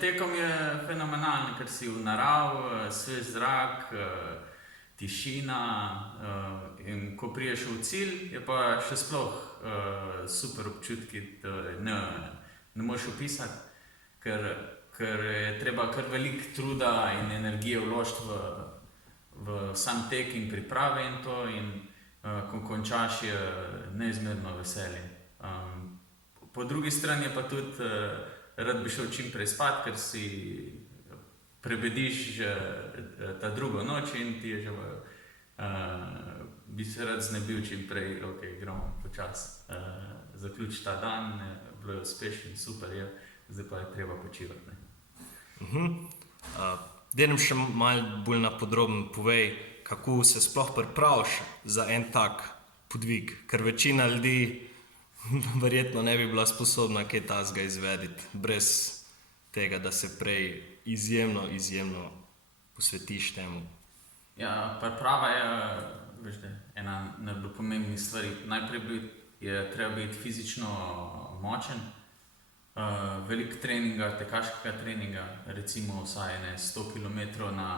Tekom je fenomenalno, ker si v naravi, svež zrak, tišina, in ko priješ v cilj, je pa še sploh super občutki, ne moreš opisati, ker je treba kar veliko truda in energije vložiti v sam tek in priprave in to, in ko končaš, je neizmerno veselje. Po drugi strani je pa tudi rad bi šel čim prej spat, ker si prebediš ta drugo noč in ti je že bi se rad znebil čim prej, gremo počasi zaključiti ta dan, bilo je uspešno, super je, zdaj pa je treba počivati. Daj nam še malo bolj na podrobno povej, kako se sploh pripraviš za en tak podvig, ker večina ljudi verjetno ne bi bila sposobna kaj takega izvedeti, brez tega, da se prej izjemno posvetiš temu. Ja, priprava je, veš, ena najbolj pomembnih stvari. Najprej je treba biti fizično močen, veliko treninga, tekaškega treninga, recimo vsaj 100 km na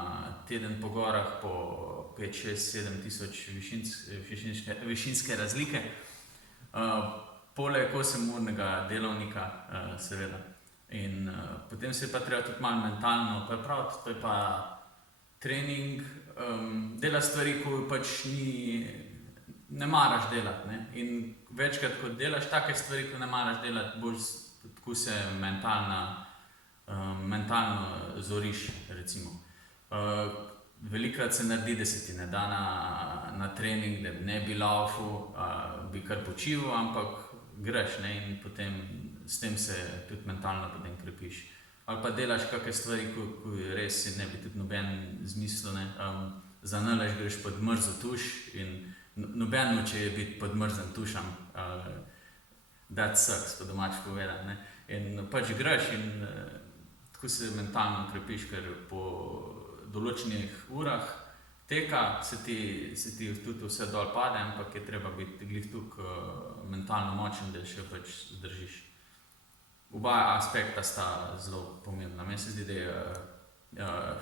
teden po gorah, po 5, 6, 7 tisoč višinske razlike. Poleg 8-urnega delovnika, seveda. In potem se je pa treba tudi malo mentalno pripraviti, to je pa trening, delati stvari, ko pač ne maraš delati, ne. In večkrat, ko delaš take stvari, ko ne maraš delati, bolj tako se mentalno zoriš, recimo. Velikokrat se naredi, da se ti ne da na trening, da ne bi lavfal, bi kar počival, ampak greš, ne, in potem s tem se tudi mentalno potem krepiš. Ali pa delaš kakšne stvari, ko res si ne bi tudi noben zmislil, ne. Zanalaš, greš pod mrzel tuš in noben noče biti pod mrzlim tušem, that sucks, po domače povedano, ne. In pač greš in tako se mentalno krepiš, ker po določenih urah teka se ti tudi vse dol pade, ampak je treba biti glih toliko mentalno močen, da še pač zdržiš. Oba aspekta sta zelo pomembna. Meni se zdi, da je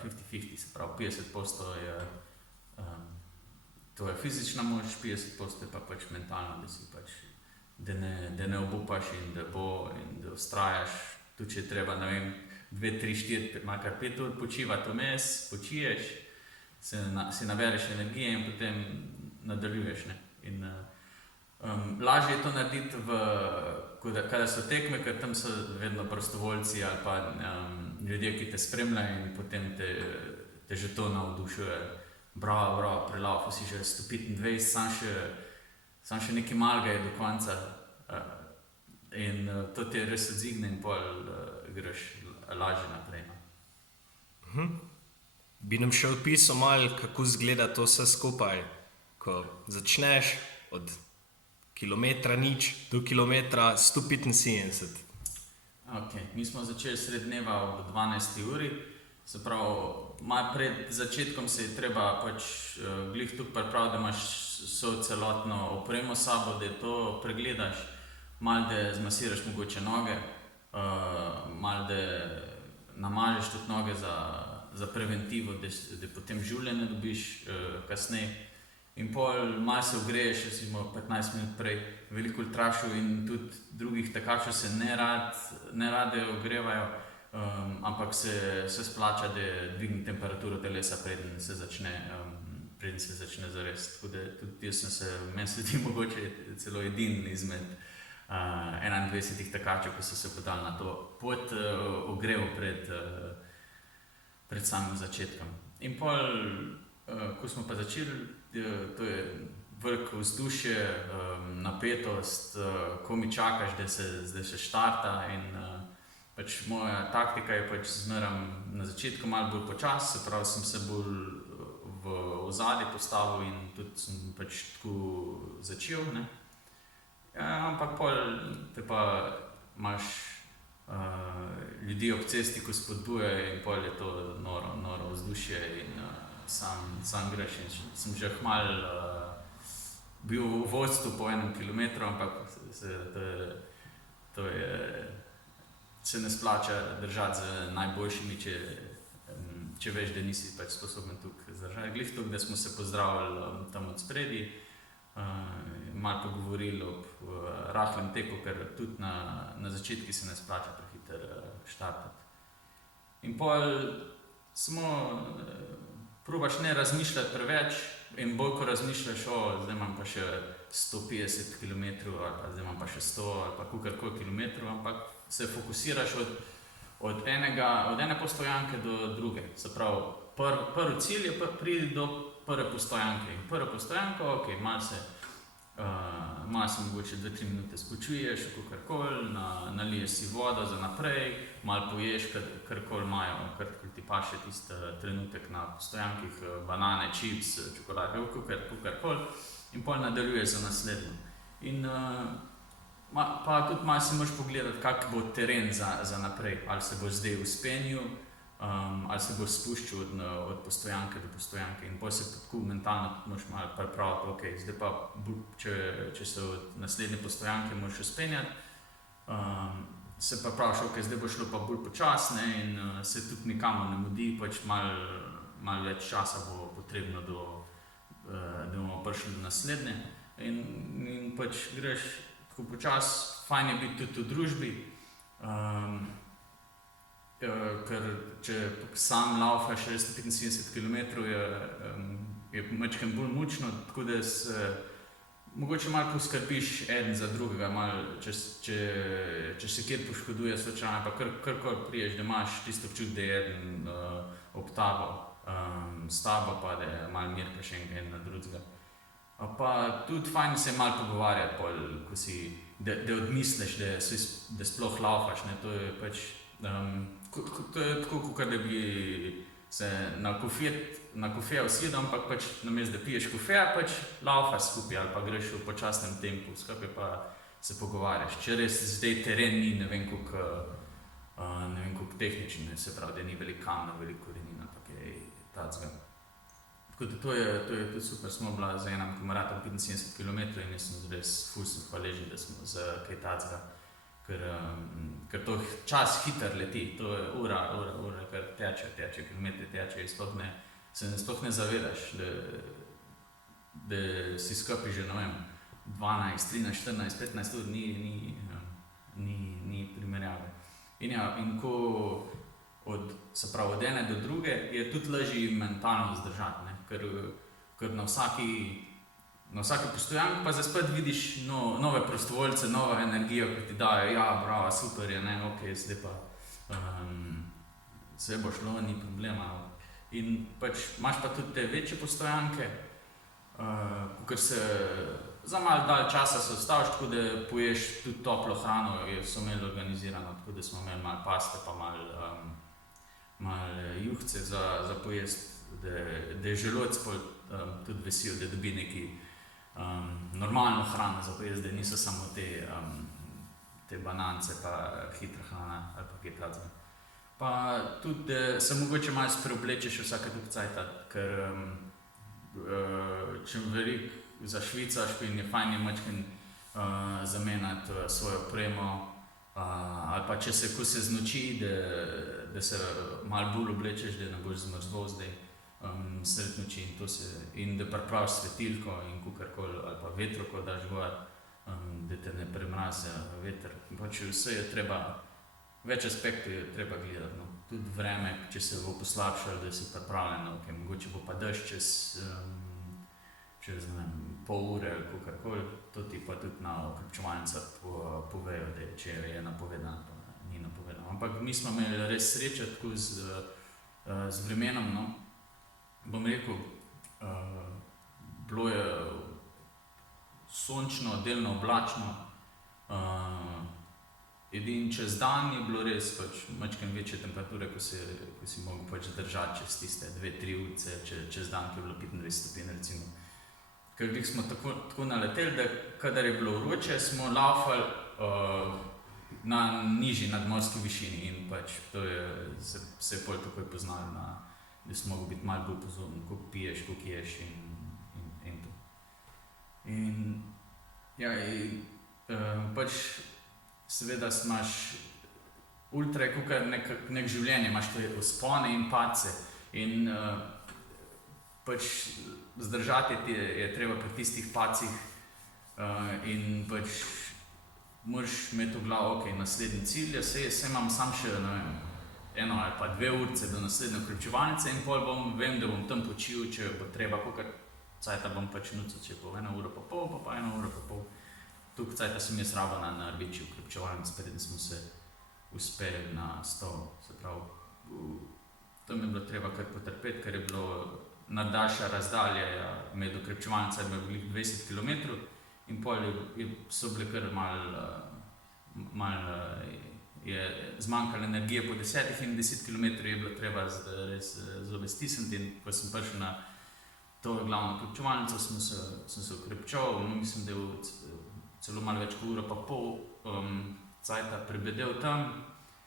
50-50, se pravi 50% je tvoja fizična moč, 50% je pa pač mentalno, da si pač, da ne obupaš in da vztrajaš, tudi če je treba, ne vem, 2, 3, 4, makar 5 ur počivati vmes, počiješ, si nabereš energije in potem nadaljuješ, ne. In lažje je to narediti kadar so tekme, ker tam so vedno prostovoljci ali pa ljudje, ki te spremljajo in potem te že to navdušuje. Bravo, prelaufal si že 125, samo še nekaj malega je do konca. In to te res odzigne in pol greš lažje naprej. Bi nam še opisal malo, kako izgleda to vse skupaj, ko začneš od kilometra nič do kilometra 175. Mi smo začeli sredi dneva ob 12. uri, se pravi, malo pred začetkom se je treba pač glih tukaj pripraviti, da imaš vso celotno opremo s sabo, da to pregledaš, malo da zmasiraš mogoče noge, malo da namažeš tudi noge za preventivo, da potem žulje ne dobiš kasneje. In pol malo se ogreješ, recimo 15 minut prej, veliko ultrašov in tudi drugih tekačev se ne rade ogrevajo, ampak se splača, da dvigne temperaturo telesa, preden se začne zares. Tako da tudi meni se zdi mogoče celo edini izmed 21 tekačev, ko so se podali na to pot, ogreval pred samim začetkom. In pol, ko smo pa začeli, to je veliko vzdušje, napetost, ko mi čakaš, da se štarta, in pač moja taktika je pač zmeraj na začetku malo bolj počasi, se pravi, sem se bolj v ozadje postavil in tudi sem pač tako začel, ne. Ampak pol te pa imaš ljudi ob cesti, ko spodbujajo, in pol je to noro vzdušje in sam greš. In sem že kmalu bil v vodstvu po 1 kilometru, ampak to je se ne splača držati z najboljšimi, če veš, da nisi pač sposoben tukaj zdržati. Glih tukaj, da smo se pozdravili tam od spredi, malo pogovorili ob rahlem teku, ker tudi na začetku se ne splača prehiter štartati. In pol samo probaš ne razmišljati preveč in bolj, ko razmišljaš, zdaj imam pa še 150 km ali pa zdaj imam pa še 100 ali pa kakorkoli kilometrov, ampak se fokusiraš od ene postojanke do druge. Se pravi, prvi cilj je priti do prve postojanke. In prva postojanka, malo se mogoče 2-3 minute spočuješ, kakorkoli, naliješ si vodo za naprej, malo poješ, karkoli imajo, karkoli ti paše tisti trenutek na postojankih, banane, čips, čokolade, kakorkoli, in pol nadaljuješ za naslednjo. In pa tudi malo si moraš pogledati, kak bo teren za naprej, ali se bo zdaj vzpenil, ali se bo spuščal od postojanke do postojanke, in potem se tako mentalno moraš malo pripraviti, zdaj pa, če se od naslednje postojanke moraš vzpenjati, se pa praviš, zdaj bo šlo pa bolj počasne in se tudi nikamor ne mudi, pač malo več časa bo potrebno, da bomo prišli do naslednje, in pač greš tako počas, fajn je biti tudi v družbi, ker če sam laufaš 75 km je majčkeno bolj mučno, tako da mogoče malo poskrbiš eden za drugega, če se kjer poškoduje slučajno, pa karkoli priješ, da imaš tisto občutek, da je eden ob tabo, s tabo, pa da je malo mirkaš en na drugega. Pa tudi fajn se malo pogovarjati, da odmisliš, da sploh laufaš, to je pač to je tako, kot da bi se na kofeja usedel, ampak pač namesto da piješ kofeja, pač laufaš skupaj ali pa greš v počasnem tempu, skupaj pa se pogovarjaš. Če res zdaj teren ni ne vem koliko tehničen, se pravi, da ni veliko kamna, veliko korenin, ampak je tacga. Tako da to je tudi super, smo bila z enim kameratom 75 km in jaz sem res ful hvaležen, da smo za kaj tacga. Ker to čas hiter leti, to je ura, ker teče, kilometri teče, se sploh ne zavedaš, da si skupaj že, 12, 13, 14, 15 ur, ni primerjave. In ko od ene do druge je tudi lažje mentalno zdržati, ker na vsaki postojanki pa spet vidiš nove prostovoljce, novo energijo, ki ti dajo, bravo, super je, zdaj pa vse bo šlo, ni problema. In pač imaš pa tudi te večje postojanke, ker se za malo dalj časa se ustaviš, tako da poješ tudi toplo hrano, so imeli organizirano, tako da smo imeli malo paste, pa malo juhce za pojesti, da je želodec tudi vesel, da dobi neki normalno hrano za pojesti, da niso samo te banance pa hitra hrana ali pa kaj takega. Pa tudi, da se mogoče malo spreoblečeš vsake toliko cajta, ker če veliko zašvicaš in je fajn majčkeno zamenjati svojo opremo, ali pa če ko se znoči, da se malo bolj oblečeš, da ne boš zmrzval zdaj sred noči in da pripraviš svetilko in kakorkoli, ali pa vetroko daš gor, da te ne premrazi veter. Pač vse je treba, več aspektov je treba gledati, tudi vreme, če se bo poslabšalo, da si pripravljen, mogoče bo pa dež čez pol ure ali kakorkoli, to ti pa tudi na okrepčevalnicah povejo, da če je napovedano, pa ni napovedano. Ampak mi smo imeli res srečo tako z vremenom, bom rekel, bilo je sončno, delno oblačno, edino čez dan je bilo res pač majčkeno večje temperature, ko si mogel pač držati čez tiste 2-3 urice, čez dan, ki je bilo 25 stopinj recimo. Ker smo tako naleteli, da kadar je bilo vroče, smo laufali na nižji nadmorski višini in pač to se je pol takoj poznalo, da si mogel biti malo bolj pozoren, koliko piješ, koliko ješ in to. In pač seveda imaš ultra je kot nek življenje, imaš te vzpone in padce. In pač zdržati je treba pri tistih pacih in pač moraš imeti v glavu, ok, naslednji cilj, se imam sam še, ne vem, 1 ali pa 2 urce do naslednje ukrepčevalnice in pol vem, da bom tam počil, če bo treba, kakor cajta bom pač nucal, če bo 1 ura pa pol, pa 1 ura pa pol. Tukaj cajta sem jaz raba na rdeči ukrepčevalnici, preden smo se uspeli na stol. Se pravi, tam je bilo treba kar potrpeti, ker je bilo daljša razdalja med ukrepčevalnicami je bilo 20 km in pol so bile kar malo je zmanjkalo energije po 10 in 10 km je bilo treba res zelo stisniti in ko sem prišel na to glavno ukrepčevalnico, sem se ukrepčal, mislim, da je celo malo več kot uro pa pol cajta prebedel tam,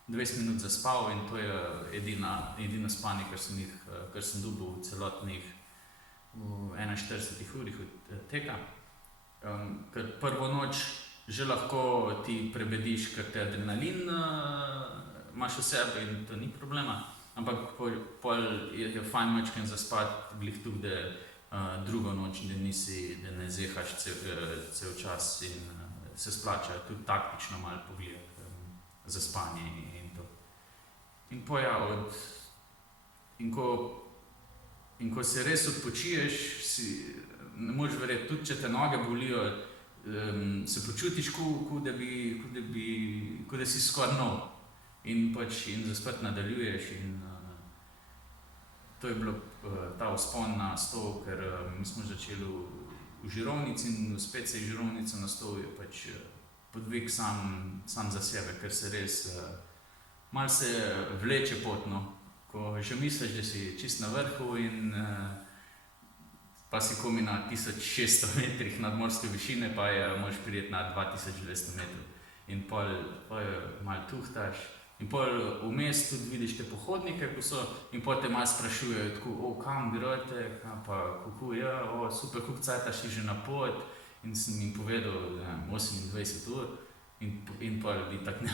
20 minut zaspal in to je edino spanje, kar sem dobil v celotnih 41 urih od teka. Ker prvo noč že lahko ti prebediš, ker te adrenalin imaš v sebi in to ni problema, ampak pol je fajn mačken zaspati glih tukaj, da drugo noč, da ne zehaš cel čas in se splača tudi taktično malo pogledati za spanje in to. In ko se res odpočiješ, ne moreš verjeti, tudi če te noge bolijo, se počutiš, kot da si skoraj nov in zaspet nadaljuješ in to je bilo ta vzpon na stol, ker mi smo začeli v Žirovnici in spet se je Žirovnica na stol je pač podvig sam za sebe, ker se res malo se vleče potno, ko že misliš, da si čist na vrhu in pa si komi na 1600 metrih nadmorske višine, pa moraš prijeti na 2200 metrov. In pol malo tuhtaš. In pol vmes tudi vidiš te pohodnike, ko so, in pol te malo sprašujejo, tako, kam greste, pa kako je, super, koliko cajta si že na pot. In sem jim povedal, 28 ur. In pol bi tako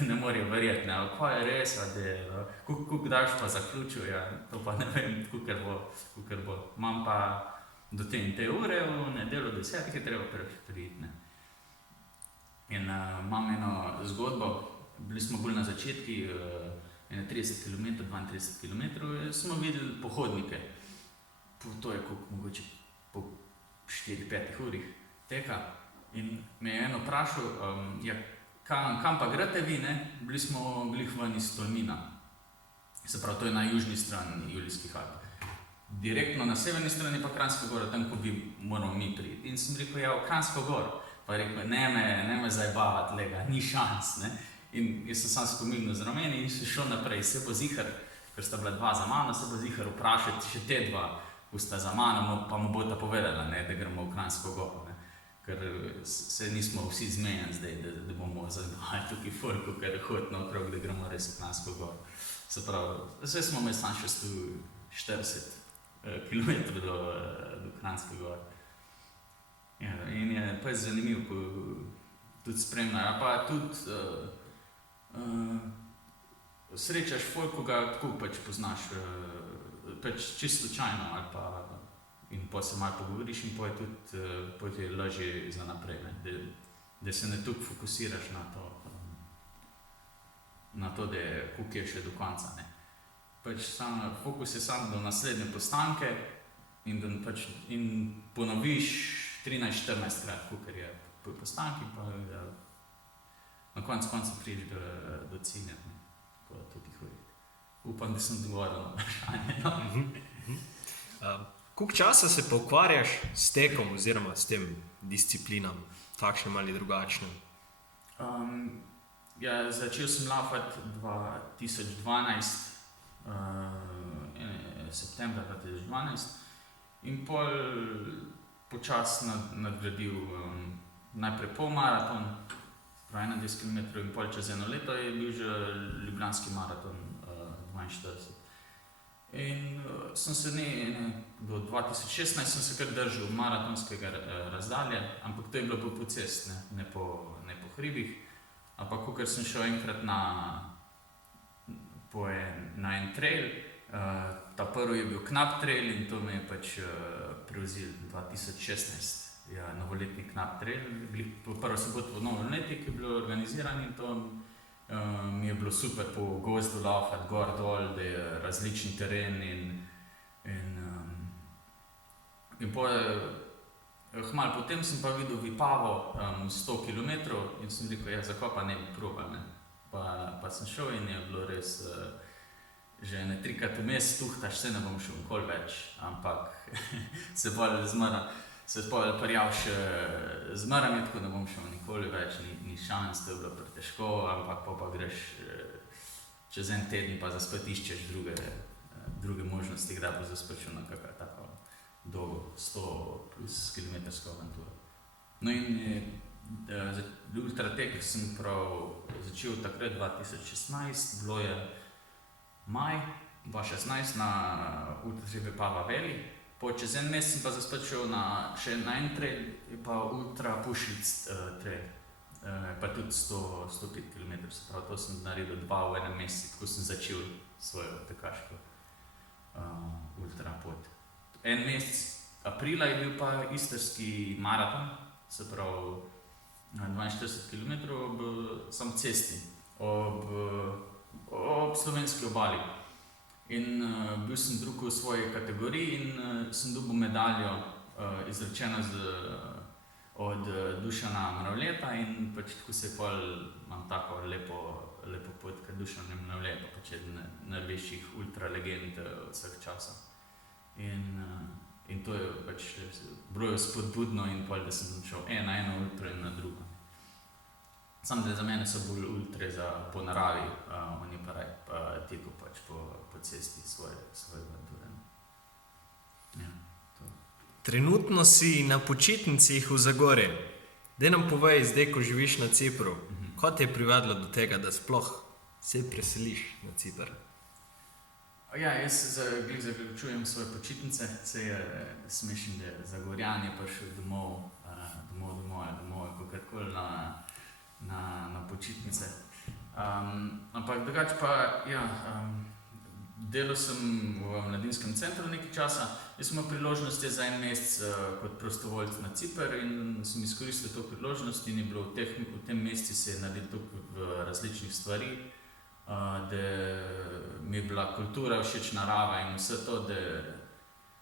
ne morejo verjeti, kaj je res, koliko daš pa zaključil, to pa ne vem, kakor bo. Imam pa do te ure, v nedeljo 10 je treba priti. In imam eno zgodbo, bili smo bolj na začetki, 30 km, 32 km, smo videli pohodnike. To je mogoče po 4-5 urih teka. In me je eno vprašal, kam pa greste vi, ne? Bili smo glih ven iz Tolmina. Se pravi, to je na južni strani Julijskih Alp. Direktno na severni strani pa Kranjska gora, tam, ko bi moral mi priti. In sem rekel, v Kranjsko goro. Pa je rekel, ne me zajebavati, lega, ni šans, ne. In jaz sem sam spomignil z rameni in sem šel naprej. Se bo zihar, ker sta bila 2 za mano, se bo zihar vprašati še te 2, ko sta za mano, pa mu bosta povedala, ne, da gremo v Kranjsko goro, ne. Ker se nismo vsi zmenjeni zdaj, da bomo zajebavali tukaj folku, ker hodi naokrog, da gremo res v Kranjsko goro. Se pravi, zdaj smo imeli sam še 140 km do Kranjske gore. In je pa zanimivo, ko tudi spremljajo, pa tudi srečaš folk, ko ga tako pač poznaš, pač čisto slučajno ali pa in potem se malo pogovoriš in potem je lažje za naprej, da se ne toliko fokusiraš na to, da je koliko je še do konca, ne. Pač fokus je samo do naslednje postanke in ponoviš 13-14 krat, kolikor je po postanki, pa na koncu prideš do cilja, ne. Tako da tudi hodi. Upam, da sem odgovoril na vprašanje. Koliko časa se pa ukvarjaš s tekom oziroma s tem disciplinam, takšnim ali drugačnim? Začel sem laufati 2012, septembra 2012 in pol počasi nadgradil najprej polmaraton, pravi 21 km in pol čez 1 leto je bil že ljubljanski maraton 42. In sem se do 2016 sem se kar držal maratonskega razdalja, ampak to je bilo po cesti, ne po hribih. Ampak, ko sem šel enkrat na en trail. Ta prvi je bil Knap Trail in to me je pač prevzel 2016. Ja, novoletni Knap Trail. Prvo soboto v novem letu, ki je bilo organiziran in to mi je bilo super po gozdu laufati, gor dol, da je različen teren in malo potem sem pa videl Vipavo 100 km in sem rekel, ja, zakaj pa ne bi probal, ne. Pa sem šel in je bilo res, že ne 3-krat vmes tuhtaš, se ne bom šel nikoli več, ampak se bolj prijavil še zmeraj, tako ne bom šel nikoli več, ni šans, to je bilo pretežko, ampak pa greš čez en teden pa zaspet iščeš druge možnosti, kdaj bo zaspet šel na kakšno tako dolgo 100+ kilometrsko avanturo. No in ultratek sem prav začel takrat 2016, bilo je maj 2016 na ultratrek Vipava Valley. Čez en mesec sem pa zaspet šel še na en trail, pa Ultra Pušljic trail, pa tudi 105 km, se pravi, to sem naredil 2 v enem mesecu, tako sem začel svojo tekaško ultra pot. En mesec aprila je bil pa istrski maraton, se pravi 42 km ob sam cesti, ob slovenski obali. In bil sem drugi v svoji kategoriji in sem dobil medaljo izrečeno od Dušana Mravljeta in pač tako se pol imam tako lepo pot, ker Dušan Mravlje pa pač eden največjih ultralegend vseh časov. In to je pač bilo spodbudno in pol, da sem šel na eno ultra in na drugo. Samo da za mene so bolj ultre po naravi, oni pa raj teku pač po cesti svoje avanture. Ja, to. Trenutno si na počitnicah v Zagorju. Daj nam povej, zdaj ko živiš na Cipru, kaj te je privedlo do tega, da sploh se preseliš na Cipr? Ja, jaz zaključujem svoje počitnice, se je smešen, da je Zagorjan je prišel domov, kakorkoli na počitnice. Ampak drugače pa, ja, delal sem v mladinskem centru nekaj časa, jaz sem imel priložnosti za en mesec kot prostovoljc na Cipr in sem izkoristil to priložnost in je bilo v tem mesecu se je naredil toliko različnih stvari, da mi je bila kultura všeč, narava in vse to,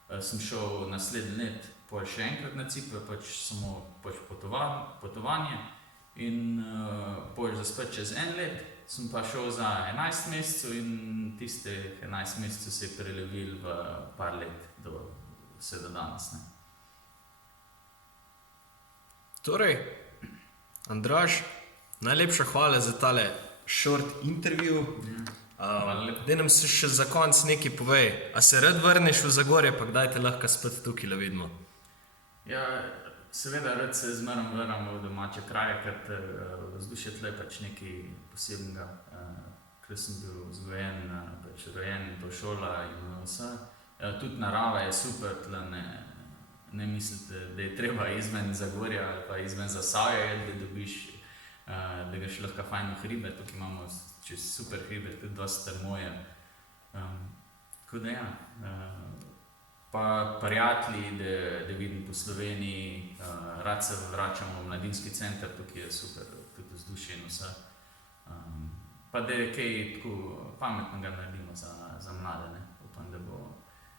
da sem šel naslednji let pol še enkrat na Cipr, pač samo potovanje in pol zaspet čez en let sem pa šel za 11 mesecev in tistih 11 mesecev se je prelevil v par let vse do danes. Ne. Torej, Andraž, najlepša hvala za tale short intervju. Daj nam se še za konec nekaj povej. A se rad vrneš v Zagorje, pa kdaj te lahko spet tukaj vidimo? Ja, seveda rad se zmeraj vrnem v domače kraje, ker vzdušje tle pač nekaj posebnega, ker sem bil vzgojen, pač rojen, to šola in vse. Tudi narava je super, tle ne mislite, da je treba izven Zagorja ali pa izven Zasavja, da dobiš, da greš lahko fajn v hribe, tukaj imamo čez super hribe, tudi dosti strmoje. Tako da ja, pa prijatelji, da vidim po Sloveniji, rad se vračam v mladinski center, tukaj je super, tudi vzdušje in vse. Pa da je kaj tako pametnega naredimo za mlade, ne. Upam, da bo,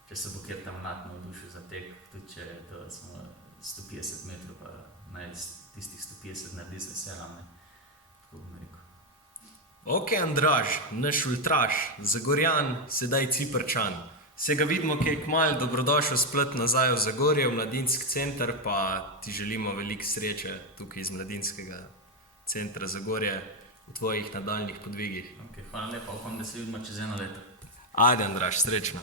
če se bo kjer tam mlad navdušil za tek, tudi če je to samo 150 metrov, pa naj tistih 150 naredi z veseljem, ne. Tako bom rekel. Ok, Andraž, naš ultraš, Zagorjan, sedaj Ciprčan. Se ga vidimo kaj kmalu, dobrodošel splet nazaj v Zagorje, v mladinski center, pa ti želimo veliko sreče tukaj iz mladinskega centra Zagorje v tvojih nadaljnjih podvigih. Ok, hvala lepa, upam, da se vidimo čez 1 leto. Ajde, Andraž, srečno.